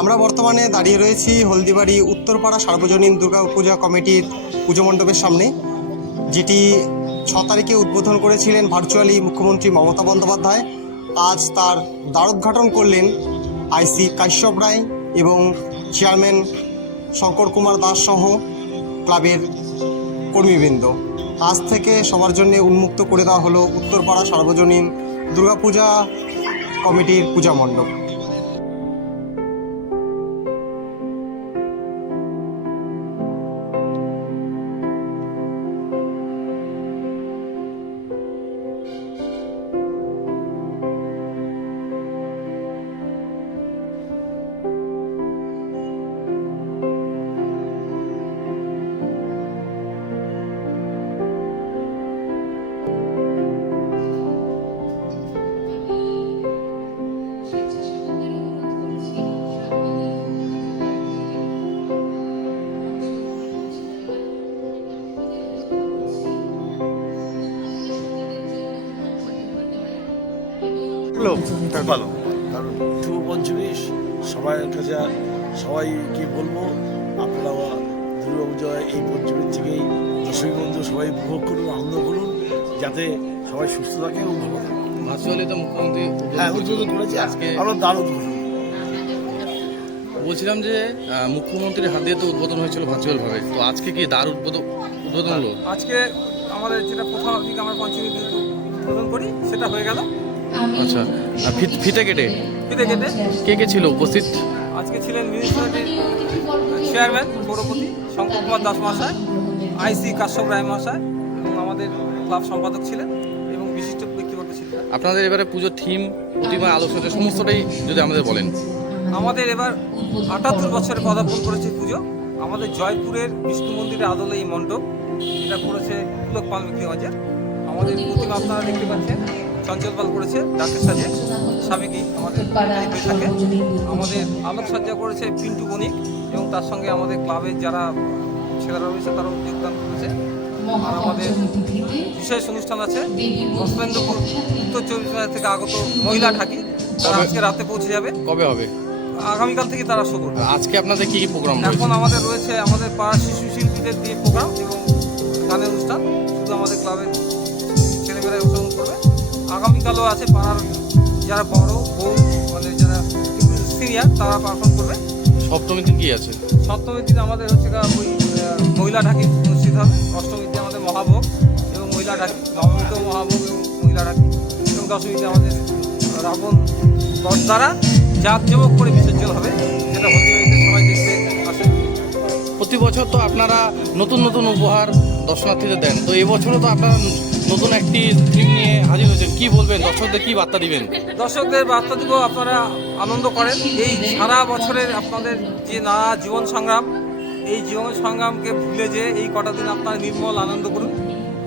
আমরা বর্তমানে দাঁড়িয়ে রয়েছি হলদিবাড়ি উত্তরপাড়া সার্বজনীন দুর্গা পূজা কমিটির পুজো মণ্ডপের সামনে, যেটি ছ তারিখে উদ্বোধন করেছিলেন ভার্চুয়ালি মুখ্যমন্ত্রী মমতা বন্দ্যোপাধ্যায়। আজ তার দ্বারোদ্ঘাটন করলেন আইসি কাশ্যপ রায় এবং চেয়ারম্যান শঙ্কর কুমার দাস সহ ক্লাবের কর্মীবৃন্দ। আজ থেকে সবার জন্য উন্মুক্ত করে দেওয়া হলো উত্তরপাড়া সার্বজনীন দুর্গাপূজা কমিটির পূজা মণ্ডপ। খুব ভালো। কারণ শুভ পঞ্চমী সবাই কাছে সবাইকে বলব আপনারা দুর্গা পূজায় এই পঞ্চমীর থেকেই দশমী বন্ধু সবাই উপভোগ করুন আনন্দ করুন যাতে সবাই সুস্থ থাকে এবং ভালো থাকে। তো মুখ্যমন্ত্রী হ্যাঁ উদ্বোধন করেছি আজকে আমরা দারুণ বলছিলাম যে মুখ্যমন্ত্রীর হাত দিয়ে তো উদ্বোধন হয়েছিল ভার্চুয়াল ভাবে তো আজকে কি দ্বার উদ্বোধন উদ্বোধন হলো? আজকে আমাদের যেটা প্রথম দিকে আমরা পঞ্চমী উদ্বোধন করি সেটা হয়ে গেল। আচ্ছা আর ফিত- ফিতে কেটে? কেটে কেটে? কে কে ছিল উপস্থিত? আজকে ছিলেন মিউনিসিপ্যালিটির চেয়ারম্যান পৌরপতি শঙ্কর কুমার দাস মহাশয় আইসি কাশ্যপ রায় মহাশয় এবং আমাদের ক্লাব সম্পাদক ছিলেন এবং বিশিষ্ট ব্যক্তিবর্গ ছিলেন। আপনাদের এবারে পুজোর থিম প্রতিমা আলোচনা সমস্তটাই যদি আমাদের বলেন। আমাদের এবার আটাত্তর বছরে পদার্পণ করেছে পুজো। আমাদের জয়পুরের বিষ্ণু মন্দিরের আদলে এই মণ্ডপ। এটা করেছে পুলক পাল মিত্রবাজার আমাদের প্রতিমা আপনারা দেখতে পাচ্ছেন। চঞ্চল পাল করেছে ডাকের সাজে স্বামীকি আমাদের থাকে আমাদের আলোকসজ্জা করেছে পিন্টু বণিক এবং তার সঙ্গে আমাদের ক্লাবের যারা ছেলেরা রয়েছে তারাও যোগদান করেছে। আর আমাদের বিশেষ অনুষ্ঠান আছে মসলেন্দ্রপুর উত্তর চব্বিশ পরগনা থেকে আগত মহিলা ঠাকি তারা আজকে রাতে পৌঁছে যাবে। কবে হবে? আগামীকাল থেকে তারা শুরু করবে। আজকে আপনাদের কি কি প্রোগ্রাম এখন আমাদের রয়েছে আমাদের পাড়ার শিশু শিল্পীদের দিয়ে প্রোগ্রাম এবং গানের অনুষ্ঠান। শুধু আমাদের ক্লাবের ছেলেমেয়েরা অংশগ্রহণ করবে। আগামীকালও আছে পাড়ার যারা বড় বউ মানে যারা সিনিয়র তারা পারফর্ম করবে। সপ্তমীর দিন কি আছে? সপ্তমীর দিন আমাদের হচ্ছে ওই মহিলা ঢাকি অনুষ্ঠিত হবে। অষ্টমীর দিন আমাদের মহাভোগ এবং মহিলা ঢাকি নবমীতেও মহাভোগ এবং মহিলা ঢাকি। এবং দশমীতে আমাদের রাবণ বট দ্বারা জাঁকজমক করে বিসর্জন হবে। যেটা হলদিবাড়িতে সবাই দেখতে আসে প্রতি বছর তো আপনারা নতুন নতুন উপহার দর্শনার্থীদের দেন। তো এবছরও তো আপনারা নতুন একটি থিম নিয়ে হাজির হয়েছেন। কি বলবেন? দর্শকদের কি বার্তা দিবেন? দর্শকদের বার্তা দিব আপনারা আনন্দ করেন। এই সারা বছরের আপনাদের যে নানা জীবন সংগ্রাম এই জীবন সংগ্রামকে ভুলে যে এই কটা দিন আপনারা নির্মল আনন্দ করুন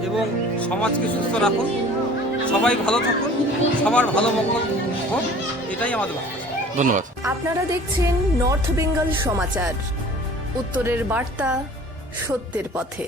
এবং সমাজকে সুস্থ রাখুন। সবাই ভালো থাকুন সবার ভালো মঙ্গল হোক এটাই আমাদের ধন্যবাদ। আপনারা দেখছেন নর্থ বেঙ্গল সমাচার। উত্তরের বার্তা সত্যের পথে।